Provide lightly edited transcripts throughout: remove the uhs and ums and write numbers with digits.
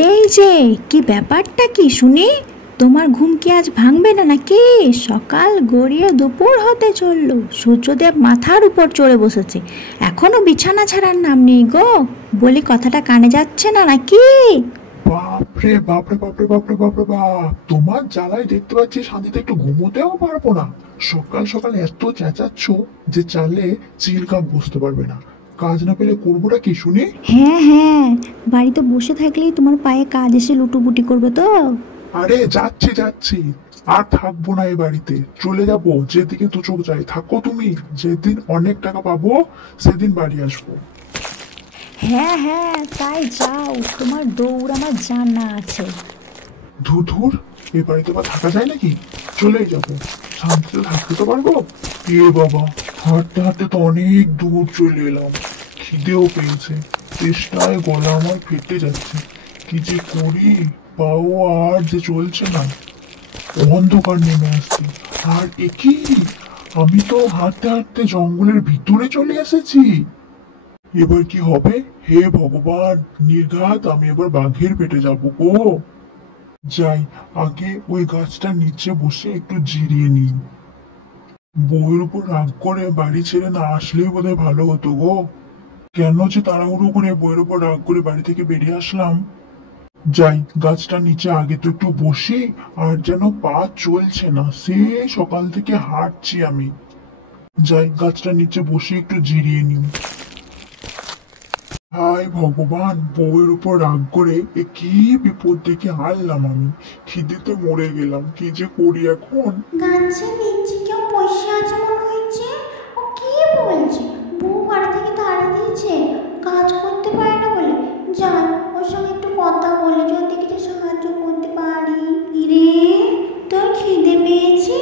এই যে কি ব্যাপারটা কি শুনি, তোমার ঘুম কি আজ ভাঙবে না নাকি? সকাল গড়িয়ে দুপুর হতে চললো, সূর্যদেব মাথার উপর চড়ে বসেছে, এখনো বিছানা ছাড়ার নাম নেই গো। বলি কথাটা কানে যাচ্ছে না নাকি? বাপরে বাপরে বাপরে বাপরে বাপরে বাপ, তোমার জ্বালায় দেখতে পাচ্ছি শান্তিতে একটু ঘুমোতেও পারবো না। সকাল সকাল এত চেঁচাচ্ছ যে চালে চিলকাপ বুঝতে পারবে না। কাজ না পেলে করবোটা কি শুনি? হ্যাঁ হ্যাঁ, বাড়িতে বসে থাকলেই তোমার পায়ে কাজ এসে লুটোপুটি করবে তো। আরে যাচ্ছি যাচ্ছি, আর থাকবো না এই বাড়িতে, চলে যাবো যেদিকে দু চোখ যায়। থাকো তুমি, যেদিন অনেক টাকা পাবো সেদিন বাড়ি আসবো। হ্যাঁ হ্যাঁ, তাই যাও, তোমার দৌড় আমার জানা আছে। ধুর ধুর, এই বাড়িতে বা থাকা যায় নাকি? চলেই যাবো, শান্তিতে থাকতে তো পারবো। এ বাবা, হাঁটতে হাঁটতে তো অনেক দূর চলে এলাম, খিদেও পেয়েছে, তেষ্টায় গলা আমার ফেটে যাচ্ছে। কি যে করি, পাও আর যে চলছে না, অন্ধকার নেমে আসছে। আর একই, আমি তো হাঁটতে হাঁটতে জঙ্গলের ভিতরে চলে এসেছি। এবার কি হবে? হে ভগবান, নির্ঘাত আমি এবার বাঘের পেটে যাবো গো। যাই, আগে ওই গাছটার নিচে বসে একটু জিরিয়ে নিই। বউয়ের উপর রাগ করে বাড়ি ছেড়ে না আসলেই বোধহয় ভালো হতো গো। কেন যে তাড়াহুড়ো করে বউয়ের উপর রাগ করে বাড়ি থেকে বেরিয়ে আসলাম। যাই, গাছটার নিচে আগে তো একটু বসি। আর যেন পা চলছে না, সে সকাল থেকে হাঁটছি আমি। যাই, গাছটার নিচে বসে একটু জিরিয়ে নিই। হায় ভগবান, বউয়ের উপর রাগ করে এ কি বিপদ ডেকে আনলাম আমি। খিদেতে মরে গেলাম, কি যে করি এখন। গাছের নিচে কেউ বসে আছে মনে হচ্ছে। ও কি বলছে? বউ বাড়ি থেকে তাড়িয়ে দিয়েছে, কাজ করতে পারে না বলে। যাই, ওর সঙ্গে একটু কথা বলে যদি কিছু সাহায্য করতে পারি। রে, তোর খিদে পেয়েছে?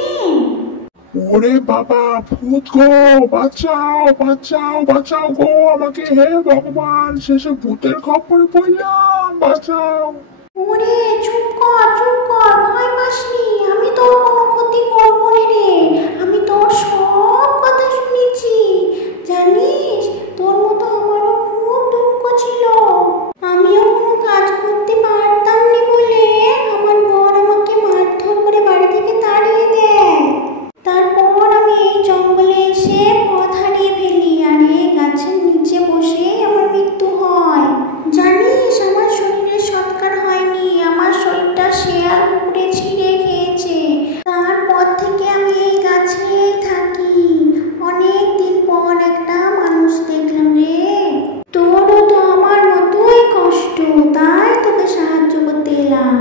ওরে বাবা, ভূত গো, বাঁচাও বাঁচাও বাঁচাও গো আমাকে, হে ভগবান, শেষে ভূতের খপ্পরে পড়লাম, বাঁচাও। ওরে চুপ কর চুপ কর, ভয় পাসনি, আমি তোর কোনো ক্ষতি করবো না রে। আমি তোর সব কথা শুনেছি। জানিস, তোর মতো আমারও খুব দুঃখ ছিল। আমিও কোনো কাজ করতে পারতাম না বলে আমার বর আমাকে মারধর করে বাড়ি থেকে তাড়িয়ে দেয়। তারপর আমি এই জঙ্গলে এসে পথ হারিয়ে ফেলি, আর এই গাছের নিচে বসে আমার মৃত্যু হয়। জানিস, আমার শরীরের সৎকার হয়নি, আমার শরীরটা শেয়াল কুকুরে ছিঁড়ে খেয়েছে। তারপর থেকে আমি এই গাছেই থাকি। অনেক দিন পর একটা মানুষ দেখলাম রে। তোরও তো আমার মতোই কষ্ট, তাই তোকে সাহায্য করতে এলাম।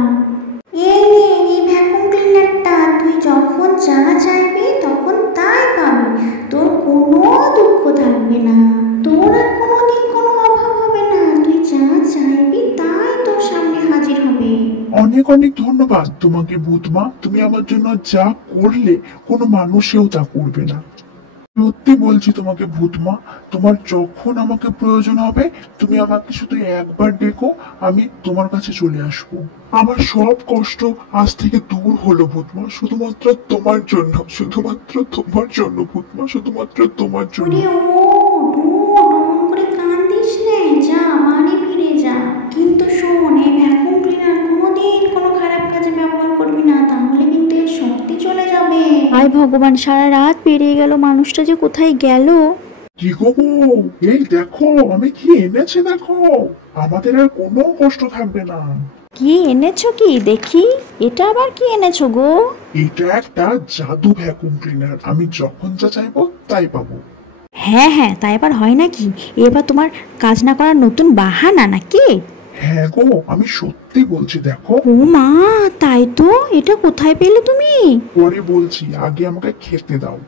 এই নে, এই ভ্যাকুয়াম ক্লিনারটা, তুই যখন যা চাইবি তখন তাই পাবি। তোর কোনো দুঃখ থাকবে না, তোর আর কোনোদিন কোনো অভাব হবে না। তুই যা চাইবি তাই তোর সামনে হাজির হবে। অনেক অনেক ধন্যবাদ তোমাকে ভূতমা, তুমি আমার জন্য যা করলে কোনো মানুষেও তা করবে না। সত্যি বলছি তোমাকে ভূতমা, তোমার যখন আমাকে প্রয়োজন হবে তুমি আমাকে শুধু একবার ডেকো, আমি তোমার কাছে চলে আসবো। আমার সব কষ্ট আজ থেকে দূর হলো ভূতমা, শুধুমাত্র তোমার জন্য, শুধুমাত্র তোমার জন্য ভূতমা, শুধুমাত্র তোমার জন্য। ওরে ওঠ ওঠ, অমন করে কান্দিস নে, যা বাড়ি ফিরে যা। কিন্তু শোন, এই ভ্যাকুয়াম ক্লিনার কোনোদিন কোনো খারাপ কাজে ব্যবহার করবি না, তাহলে কিন্তু এর শক্তি চলে যাবে। হায় ভগবান, সারা রাত পেরিয়ে গেল, মানুষটা যে কোথায় গেল। কি গো বউ, এই দেখো আমি কি এনেছি দেখো, আমাদের আর কোনো কষ্ট থাকবে না। কি এনেছো কি দেখি? এটা আবার কি এনেছো গো? এটা একটা জাদু ভ্যাকুয়াম ক্লিনার, আমি যখন যা চাইবো তাই পাবো। হ্যাঁ হ্যাঁ, তাই আবার হয় নাকি? এবার তোমার কাজ না করার নতুন বাহানা নাকি? হ্যাঁ গো, আমি সত্যি বলছি, দেখো। ও মা, তাই তো, এটা কোথায় পেলে তুমি? পরে বলছি, আগে আমাকে খেতে দাও।